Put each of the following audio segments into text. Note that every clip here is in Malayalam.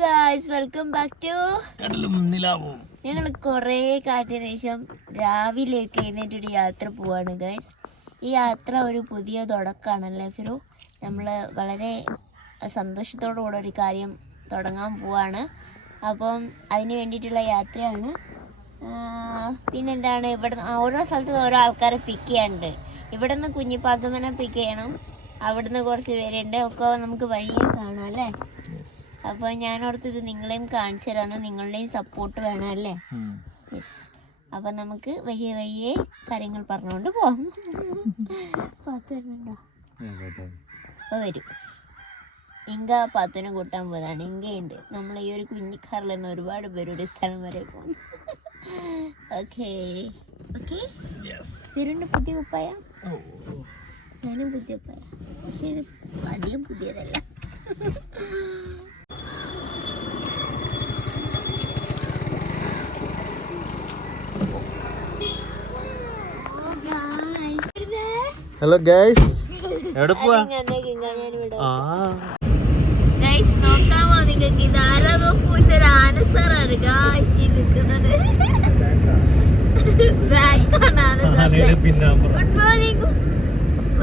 ഗായ്സ്, വെൽക്കം ബാക്ക് ടു കടലും നിലാവും. ഞങ്ങൾ കുറേ കാറ്റിന് ശേഷം രാവിലെയൊക്കെ എഴുന്നേറ്റൊരു യാത്ര പോവാണ് ഗായ്സ്. ഈ യാത്ര ഒരു പുതിയ തുടക്കമാണല്ലേ ഫിറു. നമ്മൾ വളരെ സന്തോഷത്തോടു കൂടെ ഒരു കാര്യം തുടങ്ങാൻ പോവാണ്. അപ്പം അതിന് വേണ്ടിയിട്ടുള്ള യാത്രയാണ്. പിന്നെന്താണ്, ഇവിടെ ഓരോ സ്ഥലത്തും ഓരോ ആൾക്കാരെ പിക്ക് ചെയ്യാനുണ്ട്. ഇവിടെ നിന്ന് കുഞ്ഞിപ്പാത്തുമ്മനെ പിക്ക് ചെയ്യണം, അവിടുന്ന് കുറച്ച് പേരുണ്ട്. ഒക്കെ നമുക്ക് വഴിയെ കാണാം അല്ലേ. അപ്പോൾ ഞാനോർത്ത് ഇത് നിങ്ങളെയും കാണിച്ചു തരാമെന്ന്, നിങ്ങളുടെയും സപ്പോർട്ട് വേണം അല്ലേ. യെസ്, അപ്പം നമുക്ക് വഴിയെ വഴിയെ കാര്യങ്ങൾ പറഞ്ഞുകൊണ്ട് പോവാം. പാത്തു വരുന്നുണ്ടോ? അപ്പോൾ വരും. ഇങ്ക പാത്തുവിനെ കൂട്ടാൻ പോയതാണ്. ഇങ്കയുണ്ട്. നമ്മൾ ഈ ഒരു കുഞ്ഞിക്കാറിൽ നിന്ന് ഒരുപാട് പേരുടെ സ്ഥലം വരെ പോകും. Okay okay. ഫിറുവിൻ്റെ പുതിയ കുപ്പായ, ഞാനും പുതിയ കുപ്പായ, പക്ഷെ ഇത് അധികം പുതിയതല്ല. ഹലോ ഗൈസ്, എവിടെ പോവാ? ഗൈസ് നോക്കാമോ നിങ്ങൾക്ക്? ഇതാരാ നോക്കൂ, ഇതൊരു ആനസാറാണ് ഗൈസ് ഈ നിൽക്കുന്നത്. ബാക്കാണ് ആനസാർ. Good morning.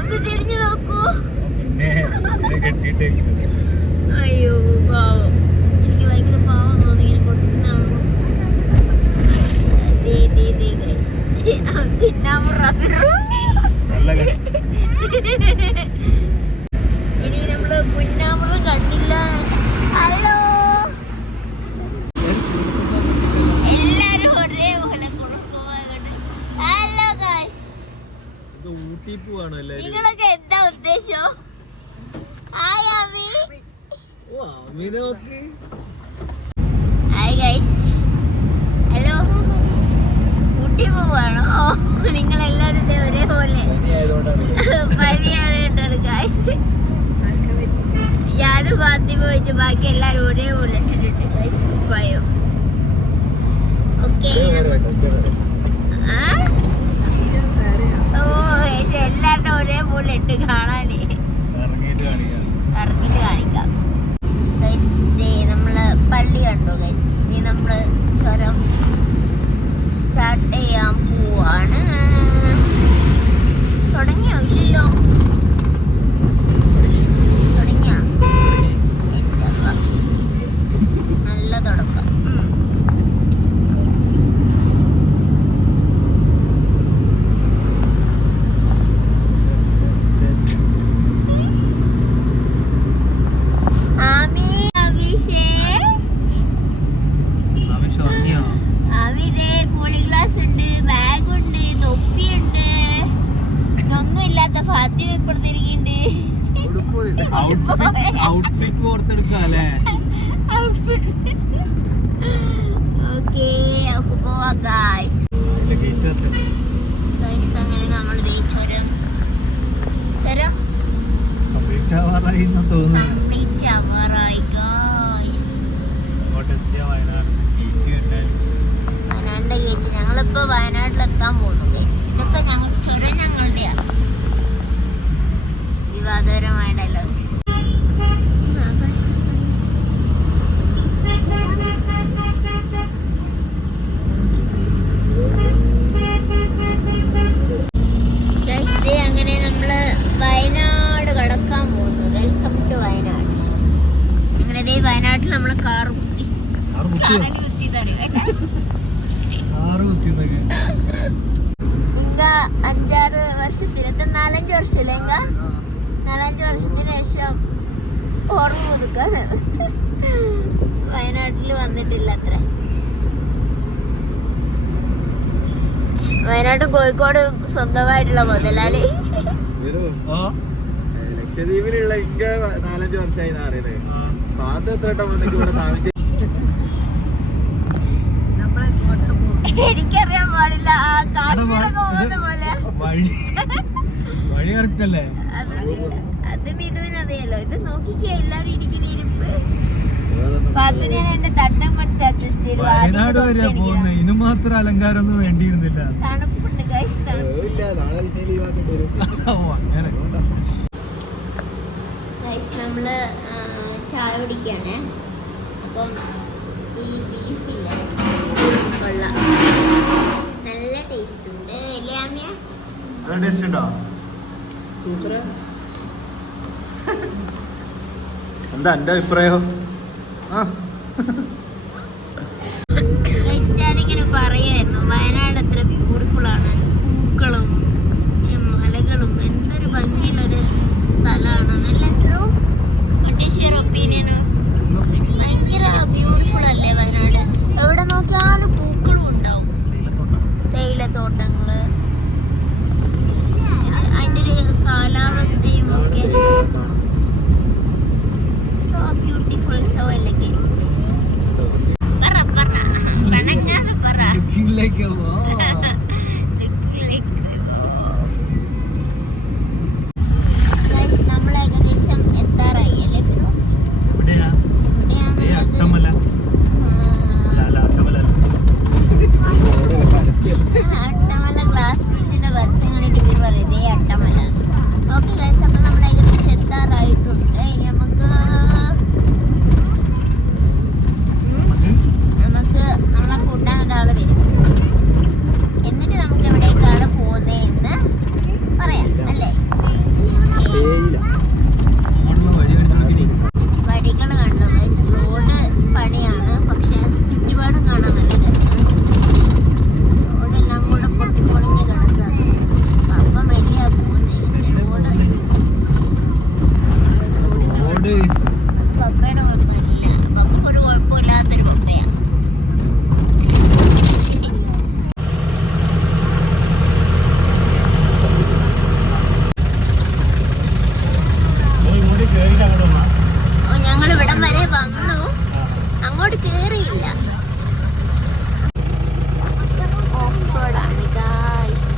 ഒന്ന് തിരിഞ്ഞു നോക്കൂ. അയ്യോ പാവം, എനിക്ക് ഭയങ്കര പാവം തോന്നി ഇങ്ങനെ കൊട്ടുന്നാണ്. ഇനി നമ്മള് പുന്നാമറ കണ്ടില്ല. ഹലോ, എല്ലാരും ഒരേപോലെ ഹലോ ഗൈസ്. നിങ്ങളൊക്കെ എന്താ ഉദ്ദേശം? Hi Aami. Hi guys. Hello, Ooty പോവാണോ? നിങ്ങളെല്ലാരും ഒരേപോലെ പരിയാണേട്ടാണ് ഗൈസ്. ഞാനും ഫാത്തിമ വെച്ച് ബാക്കി എല്ലാരും ഒരേപോലെ ഇട്ടിട്ടുണ്ട് ഗൈസ് കുപ്പായം. ഓക്കെ, ഓ എല്ലാവരുടെ ഒരേപോലെ ഇട്ട് കാണാനേ. കറങ്ങിട്ട് കാണിക്കാം ഗൈസ്. നമ്മള് പള്ളി കണ്ടു ഗൈസ്. ഇനി നമ്മള് ചുരം സ്റ്റാർട്ട് ചെയ്യാൻ പോവാണ്. തുടങ്ങിയോ? ഇല്ലല്ലോ. തുടങ്ങിയ നല്ല തുടക്കം. അങ്ങനെ നമ്മൾ ചുരം കംപ്ലീറ്റ് ആവാറായി വയനാടിന്റെ ഗേറ്റ്. ഞങ്ങളിപ്പോ വയനാട്ടിലെത്താൻ പോകുന്നു ഗൈസ്. ഇതൊക്കെ ഞങ്ങൾ ചുരം ഞങ്ങളുടെയാണ്. വിവാദപരമായ ഡയലോഗ്. അങ്ങനെ നമ്മള് വയനാട് കടക്കാൻ പോകുന്നു. Welcome to Wayanad. അങ്ങനെ വയനാട്ടിൽ നമ്മള് കാറ് കുത്തി. ഇങ്ക 5-6 വർഷത്തിന് 4-5 വർഷമല്ലേ ഇങ്ക? 4-5 വർഷത്തിന് ശേഷം ഓർമ്മ പുതുക്കാണ്. വയനാട്ടിൽ വന്നിട്ടില്ല അത്ര. വയനാട് കോഴിക്കോട് സ്വന്തമായിട്ടുള്ള മുതലാളി. ലക്ഷദ്വീപിലുള്ള 4-5 വർഷമായി അറിയുന്നത്. എനിക്കറിയാൻ പാടില്ല. കാശ്മീരൊക്കെ പോകുന്ന പോലെ വഴി കറക്റ്റ് അല്ലേ? അത് മിതുവിനറിയാലോ. ഇത് നോക്കിക്കേ എല്ലാരും ഇരിക്കുന്ന ഇരിപ്പ്. പാത്തുനെ എന്റെ തട്ടം പഠിച്ച് അഡ്ജസ്റ്റ് ചെയ്തു. ഇതിന് മാത്രം അലങ്കാരം ഒന്നും വേണ്ടിയിരുന്നില്ല. തണുപ്പുണ്ട് ഗൈസ്, നമ്മള് ചായ കുടിക്കാണ്. അപ്പൊ അപ്പം ഈ ബീഫില്ല കൊള്ളാം, നല്ല ടേസ്റ്റ് ഉണ്ട് അല്ലേ ആമിയ? ടേസ്റ്റ് ഉണ്ടോ? സൂപ്പർ. എന്താ എന്റെ അഭിപ്രായം? ഞാനിങ്ങനെ പറയായിരുന്നു വയനാട് എത്ര ബ്യൂട്ടിഫുൾ ആണ്, പൂക്കളും മലകളും, എന്തൊരു ഭംഗിയുള്ളൊരു സ്ഥലമാണെന്നല്ലേ? ഒപ്പീനിയനോ? ഭയങ്കര ബ്യൂട്ടിഫുൾ അല്ലേ വയനാട്? എവിടെ നോക്കിയാലും പൂക്കളും ഉണ്ടാവും, തേയിലത്തോട്ടങ്ങള്, അതിൻ്റെ ഒരു കാലാവസ്ഥയും ഒക്കെ സോ ബ്യൂട്ടിഫുൾ, സോ എലഗന്റ്. നമ്മൾ ഏകദേശം എത്താറായി അല്ലേ ഫിറോ? അട്ടമല ഗ്ലാസ് ബ്രിഡ്ജിന്റെ പരസ്യം കണ്ടിട്ട് ഇവർ പറയും ഇതേ അട്ടമല. ഓക്കെ ഗൈസ്, അപ്പൊ നമ്മൾ ഏകദേശം എത്താറായിട്ടുണ്ട്. ഇനി നമുക്ക് നമ്മളെ കൂട്ടാൻ ഒരാൾ വരും, എന്നിട്ട് നമുക്ക് എവിടേക്കാണ് പോകുന്നതെന്ന് പറയാം അല്ലേ? വഴികൾ കണ്ടു ഗൈസ്, റോഡ് പണിയാണ്, പക്ഷെ ചുറ്റുപാടും കാണാൻ നല്ല രസമാണ്. റോഡെല്ലാം കൂടെ പൊട്ടിപ്പൊളിഞ്ഞ് കിടക്കുകയാണ്. അപ്പം വലിയ പോകുന്നത് റോഡ് പപ്പയുടെ കുഴപ്പമില്ല, പപ്പക്കൊരു കുഴപ്പമില്ലാത്തൊരു പപ്പയാണ്. ഞങ്ങൾ ഇവിടം വരെ വന്നു, അങ്ങോട്ട് കേറിയില്ല. ഓഫ് റോഡാണ് ഗായ്സ്.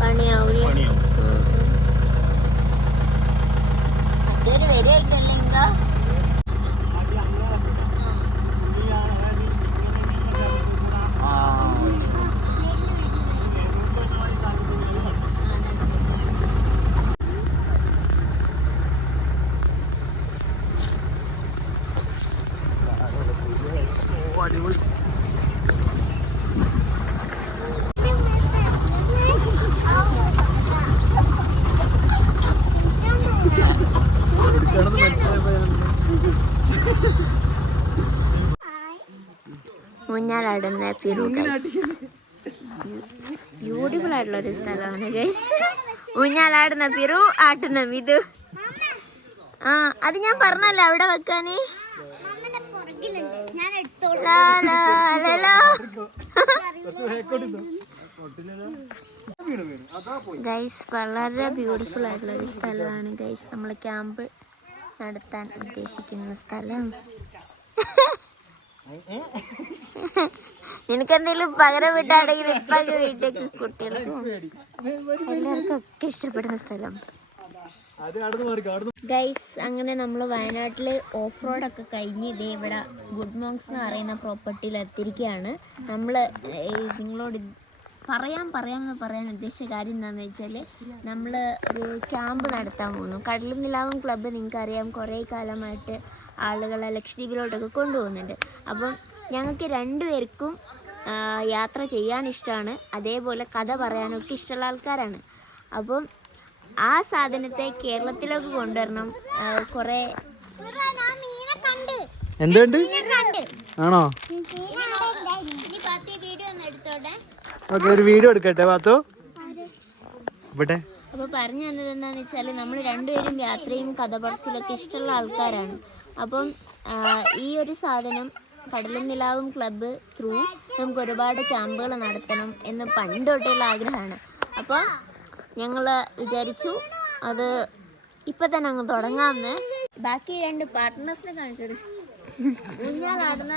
പണിയാവൂല്ലേ? മറ്റേര് വരുമായിട്ടല്ലേ എന്താ? ഊഞ്ഞാലാടുന്ന ഫിറു ബ്യൂട്ടിഫുൾ ആയിട്ടുള്ള ഒരു സ്ഥലമാണ് ഗൈസ്. ഊഞ്ഞാലാടുന്ന ഫിറു, ആട്ടുന്ന മിതു. ആ അത് ഞാൻ പറഞ്ഞല്ലോ അവിടെ വെക്കാന്. ഗൈസ് വളരെ ബ്യൂട്ടിഫുൾ ആയിട്ടുള്ള ഒരു സ്ഥലമാണ് ഗൈസ്, നമ്മൾ ക്യാമ്പ് നടത്താൻ ഉദ്ദേശിക്കുന്ന സ്ഥലം. നിനക്കെന്തെങ്കിലും പകരം വിട്ടാണെങ്കിൽ ഇപ്പൊക്കെ വീട്ടിലേക്ക് കുട്ടികൾക്കും എല്ലാവർക്കും ഒക്കെ ഇഷ്ടപ്പെടുന്ന സ്ഥലം ഗൈസ്. അങ്ങനെ നമ്മൾ വയനാട്ടിൽ ഓഫ് റോഡൊക്കെ കഴിഞ്ഞ് ഇതേ ഇവിടെ ഗുഡ് മോങ്സ് എന്ന് പറയുന്ന പ്രോപ്പർട്ടിയിൽ എത്തിയിരിക്കുകയാണ്. നമ്മൾ നിങ്ങളോട് പറയാൻ ഉദ്ദേശിച്ച കാര്യം എന്താണെന്ന് വെച്ചാൽ, നമ്മൾ ഒരു ക്യാമ്പ് നടത്താൻ പോകുന്നു. കടലും നിലാവും ക്ലബ്ബ് നിങ്ങൾക്കറിയാം, കുറേ കാലമായിട്ട് ആളുകളെ ലക്ഷദ്വീപിലോട്ടൊക്കെ കൊണ്ടുപോകുന്നുണ്ട്. അപ്പം ഞങ്ങൾക്ക് രണ്ടുപേർക്കും യാത്ര ചെയ്യാൻ ഇഷ്ടമാണ്, അതേപോലെ കഥ പറയാനൊക്കെ ഇഷ്ടമുള്ള ആൾക്കാരാണ്. അപ്പം ആ സാധനത്തെ കേരളത്തിലേക്ക് കൊണ്ടുവരണം. കുറേ എന്തുണ്ട് ആണോ? ഒരു വീഡിയോ എടുക്കട്ടെ പാത്തു ഇവിടെ. അപ്പോൾ പറഞ്ഞു തന്നത് എന്താണെന്ന് വെച്ചാൽ, നമ്മൾ രണ്ടുപേരും യാത്രയും കഥ പറച്ചിലൊക്കെ ഇഷ്ടമുള്ള ആൾക്കാരാണ്. അപ്പം ഈ ഒരു സാധനം കടലും നിലാവും ക്ലബ്ബ് ത്രൂ നമുക്ക് ഒരുപാട് ക്യാമ്പുകൾ നടത്തണം എന്ന് പണ്ട് തൊട്ടുള്ള ആഗ്രഹമാണ്. അപ്പോൾ ഞങ്ങൾ വിചാരിച്ചു അത് ഇപ്പം തന്നെ അങ്ങ് തുടങ്ങാമെന്ന്. ബാക്കി രണ്ട് പാർട്ട്നേഴ്സിനെ കാണിച്ചോട്. ഊഞ്ഞാലാടുന്ന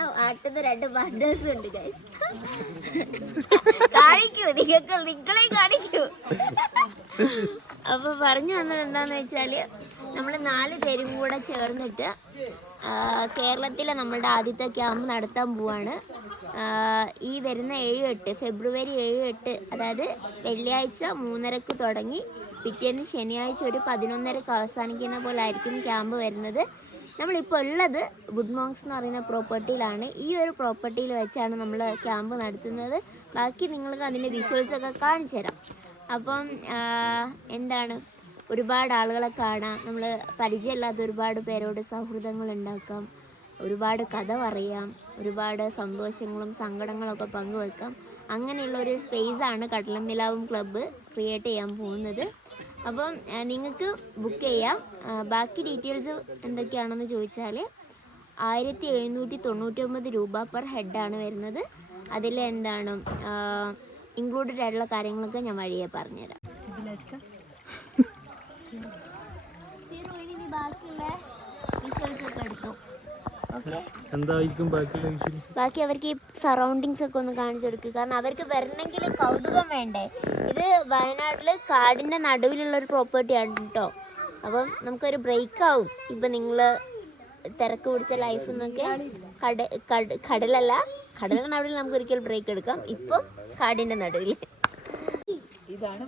രണ്ട് പാർട്ട്നേഴ്സും ഉണ്ട് ഗൈസ്. കാണിക്കൂ, നിങ്ങളെ കാണിക്കൂ. അപ്പോൾ പറഞ്ഞു വന്നത് എന്താണെന്ന് വെച്ചാൽ, നമ്മൾ 4 പേരും കൂടെ ചേർന്നിട്ട് കേരളത്തിലെ നമ്മളുടെ ആദ്യത്തെ ക്യാമ്പ് നടത്താൻ പോവാണ്. ഈ വരുന്ന 7-8 ഫെബ്രുവരി 7-8, അതായത് വെള്ളിയാഴ്ച 3:30 തുടങ്ങി പിറ്റേന്ന് ശനിയാഴ്ച ഒരു 11:30 അവസാനിക്കുന്ന പോലെ ആയിരിക്കും ക്യാമ്പ് വരുന്നത്. നമ്മളിപ്പോൾ ഉള്ളത് ഗുഡ് മോങ്സ് എന്ന് പറയുന്ന പ്രോപ്പർട്ടിയിലാണ്. ഈ ഒരു പ്രോപ്പർട്ടിയിൽ വെച്ചാണ് നമ്മൾ ക്യാമ്പ് നടത്തുന്നത്. ബാക്കി നിങ്ങൾക്ക് അതിൻ്റെ വിഷ്വൽസൊക്കെ കാണിച്ചു തരാം. അപ്പം എന്താണ്, ഒരുപാട് ആളുകളെ കാണാം, നമ്മൾ പരിചയമില്ലാത്ത ഒരുപാട് പേരോട് സൗഹൃദങ്ങൾ ഉണ്ടാക്കാം, ഒരുപാട് കഥ പറയാം, ഒരുപാട് സന്തോഷങ്ങളും സങ്കടങ്ങളൊക്കെ പങ്കുവെക്കാം. അങ്ങനെയുള്ളൊരു സ്പേസാണ് കടലനിലാവും ക്ലബ്ബ് ക്രിയേറ്റ് ചെയ്യാൻ പോകുന്നത്. അപ്പം നിങ്ങൾക്ക് ബുക്ക് ചെയ്യാം. ബാക്കി ഡീറ്റെയിൽസ് എന്തൊക്കെയാണെന്ന് ചോദിച്ചാൽ 1799 രൂപ പെർ ഹെഡാണ് വരുന്നത്. അതിൽ എന്താണ് ഇൻക്ലൂഡഡ് ആയിട്ടുള്ള കാര്യങ്ങളൊക്കെ ഞാൻ വഴിയെ പറഞ്ഞുതരാം. ബാക്കിയുള്ള വിഷ്വൽസ് ഒക്കെ എടുത്തു. ബാക്കി അവർക്ക് ഈ സറൗണ്ടിങ്സ് ഒക്കെ ഒന്ന് കാണിച്ചു കൊടുക്കുക. കാരണം അവർക്ക് വരണമെങ്കിൽ കൗതുകം വേണ്ടേ. ഇത് വയനാട്ടിൽ കാടിൻ്റെ നടുവിലുള്ള ഒരു പ്രോപ്പർട്ടിയാണ് കേട്ടോ. അപ്പം നമുക്കൊരു ബ്രേക്ക് ആവും. ഇപ്പം നിങ്ങൾ തിരക്ക് പിടിച്ച ലൈഫിൽ നിന്നൊക്കെ കടലിൻ്റെ നടുവിൽ നമുക്ക് ഒരിക്കൽ ബ്രേക്ക് എടുക്കാം. ഇപ്പം കാടിൻ്റെ നടുവിൽ. ഇതാണ്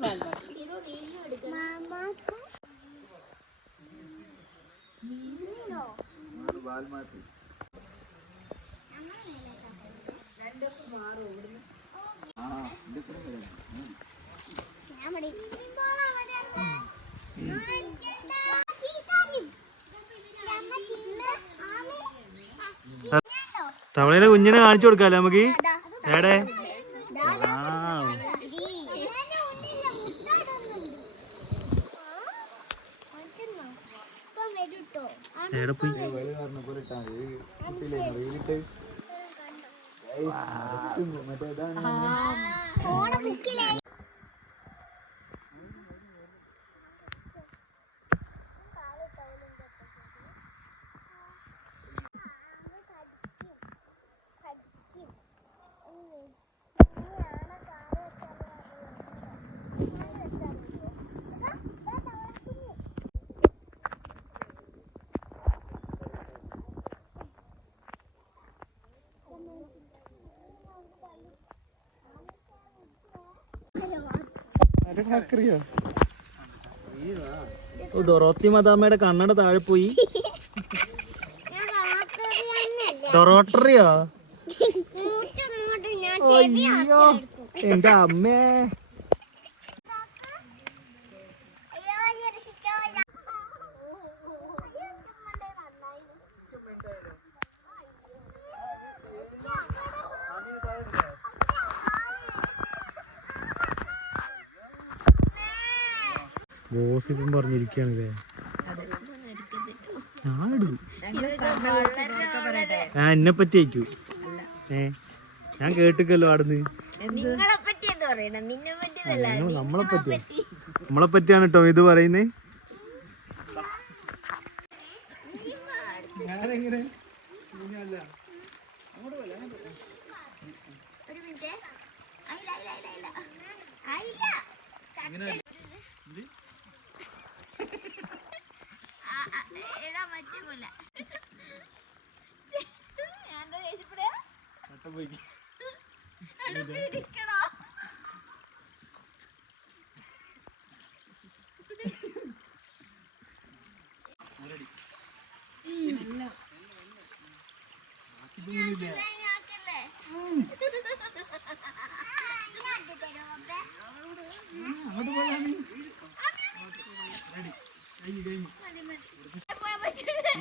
തവളയുടെ കുഞ്ഞിനെ കാണിച്ചു കൊടുക്കാല്ലേ നമുക്ക്? എവിടെ പോയി? ദൊറോത്തി മദാമ്മയുടെ കണ്ണട താഴെ പോയി. ദൊറോട്ടറിയോ? അയ്യോ എന്റെ അമ്മേ. ബോസിപ്പം പറഞ്ഞിരിക്കുകയാണല്ലേ. ഞാൻ എന്നെ പറ്റി അയക്കൂ. ഞാൻ കേട്ടിക്കല്ലോ ആടുന്ന്. നമ്മളെ പറ്റിയാണ് കേട്ടോ ഇത് പറയുന്നേ.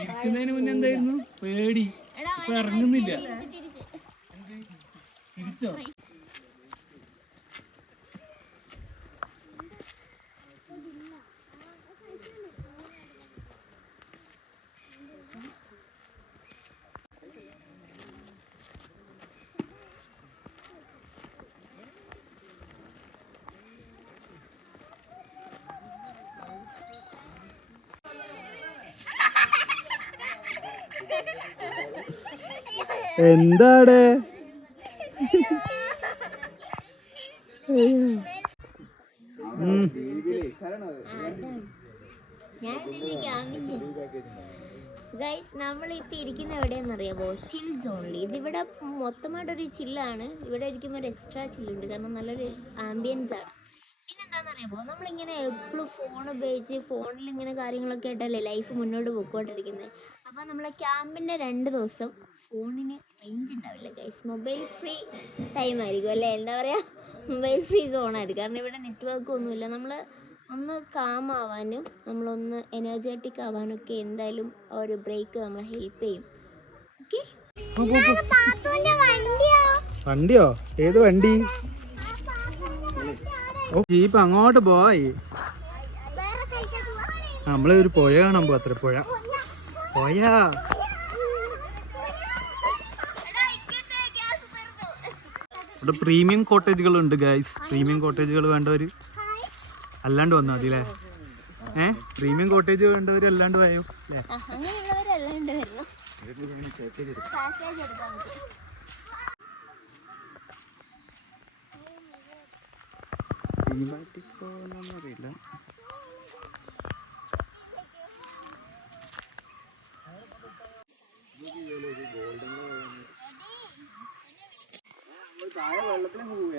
ഇരിക്കുന്നതിന് മുന്നേ എന്തായിരുന്നു പേടി? ഇപ്പൊ ഇറങ്ങുന്നില്ല. തിരിച്ചോ? എന്താണ് ഞാൻ ക്യാമ്പിൻ്റെ ഗൈസ് നമ്മളിപ്പോൾ ഇരിക്കുന്ന എവിടെയെന്നറിയാമോ? ചിൽ സോണിൽ. ഇതിവിടെ മൊത്തമായിട്ടൊരു ചില്ലാണ്. ഇവിടെ ഇരിക്കുമ്പോൾ ഒരു എക്സ്ട്രാ ചില്ലുണ്ട്, കാരണം നല്ലൊരു ആംബിയൻസ് ആണ്. പിന്നെന്താണെന്നറിയാമോ, നമ്മളിങ്ങനെ എപ്പോഴും ഫോൺ ഉപയോഗിച്ച് ഫോണിൽ ഇങ്ങനെ കാര്യങ്ങളൊക്കെ ആയിട്ടല്ലേ ലൈഫ് മുന്നോട്ട് പോയിക്കൊണ്ടിരിക്കുന്നത്. അപ്പോൾ നമ്മളെ ക്യാമ്പിൻ്റെ 2 ദിവസം ഫോണിന് റേഞ്ച് ഉണ്ടാവില്ല ഗൈസ്. മൊബൈൽ ഫ്രീ ടൈം ആയിരിക്കും അല്ലേ, എന്താ പറയുക, മൊബൈൽ ഫ്രീ സോണായിരിക്കും. കാരണം ഇവിടെ നെറ്റ്വർക്ക് ഒന്നുമില്ല. നമ്മൾ ഒന്ന് കാം ആവാനും നമ്മളൊന്ന് എനർജറ്റിക് ആവാനൊക്കെ എന്തായാലും ഒരു ബ്രേക്ക് നമ്മളെ ഹെൽപ്പ് ചെയ്യും. ഓക്കെ, വണ്ടിയോ? ഏത് വണ്ടി? ഓ ജീപ്പ് അങ്ങോട്ട് പോയി. നമ്മള് ഒരു പുഴ കാണാൻ പോ. അത്ര പുഴ പോയാ ഇവിടെ പ്രീമിയം കോട്ടേജുകൾ ഉണ്ട് ഗൈസ്. പ്രീമിയം കോട്ടേജുകൾ വേണ്ടവര് അല്ലാണ്ട് വന്നാൽ മതി അല്ലേ? പ്രീമിയം കോട്ടേജ് വേണ്ടവര് അല്ലാണ്ട് പോയോ അല്ലേ? അങ്ങനെയുള്ളവരല്ലാണ്ട് വരണം. അറിയില്ല. വെള്ളത്തിലങ്ങ് പോവുക.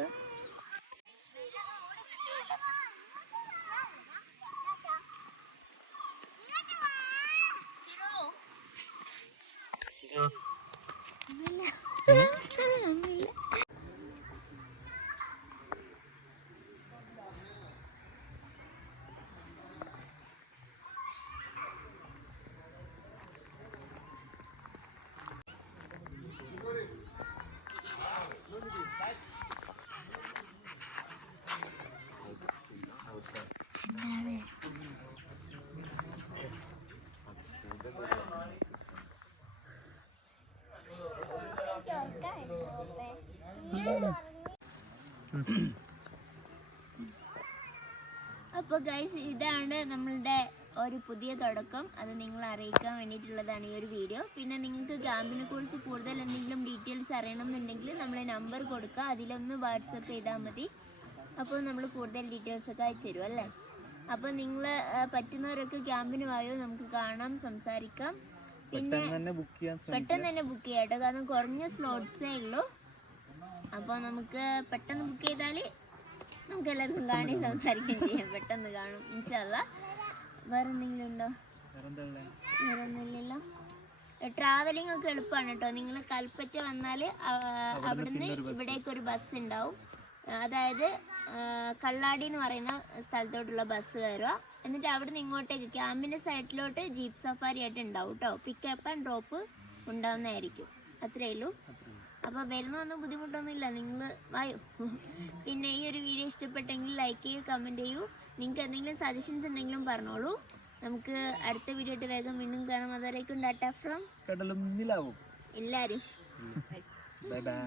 അപ്പോൾ ഗൈസ്, ഇതാണ് നമ്മളുടെ ഒരു പുതിയ തുടക്കം. അത് നിങ്ങളെ അറിയിക്കാൻ വേണ്ടിയിട്ടുള്ളതാണ് ഈ ഒരു വീഡിയോ. പിന്നെ നിങ്ങൾക്ക് ക്യാമ്പിനെ കുറിച്ച് കൂടുതൽ എന്തെങ്കിലും ഡീറ്റെയിൽസ് അറിയണം എന്നുണ്ടെങ്കിൽ നമ്മളെ നമ്പർ കൊടുക്കുക, അതിലൊന്ന് വാട്സപ്പ് ചെയ്താൽ മതി. അപ്പോൾ നമ്മൾ കൂടുതൽ ഡീറ്റെയിൽസൊക്കെ അയച്ചു തരും അല്ലേ. അപ്പോൾ നിങ്ങൾ പറ്റുന്നവരൊക്കെ ക്യാമ്പിന് വായോ, നമുക്ക് കാണാം, സംസാരിക്കാം. പിന്നെ പെട്ടെന്ന് തന്നെ ബുക്ക് ചെയ്യാം കേട്ടോ, കാരണം കുറഞ്ഞ സ്ലോട്ട്സേ ഉള്ളൂ. അപ്പോൾ നമുക്ക് പെട്ടെന്ന് ബുക്ക് ചെയ്താൽ നമുക്ക് എല്ലാവർക്കും കാണി സംസാരിക്കുകയും ചെയ്യാം. പെട്ടെന്ന് കാണും ഇൻഷാ അല്ലാ. വേറെ എന്തെങ്കിലും ഉണ്ടോ? വേറെ ഒന്നുമില്ലല്ലോ. ട്രാവലിംഗ് ഒക്കെ എളുപ്പമാണ് കേട്ടോ. നിങ്ങൾ കൽപ്പറ്റ വന്നാൽ അവിടുന്ന് ഇവിടേക്കൊരു ബസ് ഉണ്ടാവും. അതായത് കള്ളാടി എന്ന് പറയുന്ന സ്ഥലത്തോട്ടുള്ള ബസ് കയറുക. എന്നിട്ട് അവിടുന്ന് ഇങ്ങോട്ടേക്ക് ക്യാമ്പിൻ്റെ സൈഡിലോട്ട് ജീപ്പ് സഫാരി ആയിട്ട് ഉണ്ടാവും കേട്ടോ. പിക്കപ്പ് ആൻഡ് ഡ്രോപ്പ് ഉണ്ടാവുന്നതായിരിക്കും. അത്രയേ ഉള്ളൂ. അപ്പോൾ വരുന്നൊന്നും ബുദ്ധിമുട്ടൊന്നുമില്ല, നിങ്ങൾ വായോ. പിന്നെ ഈ ഒരു വീഡിയോ ഇഷ്ടപ്പെട്ടെങ്കിൽ ലൈക്ക് ചെയ്യൂ, കമൻറ്റ് ചെയ്യൂ. നിങ്ങൾക്ക് എന്തെങ്കിലും സജഷൻസ് ഉണ്ടെങ്കിലും പറഞ്ഞോളൂ. നമുക്ക് അടുത്ത വീഡിയോ ആയിട്ട് വേഗം വീണ്ടും കാണാം. അതുവരേക്കും ടാറ്റ ഫ്രം എല്ലാവരും. Bye bye.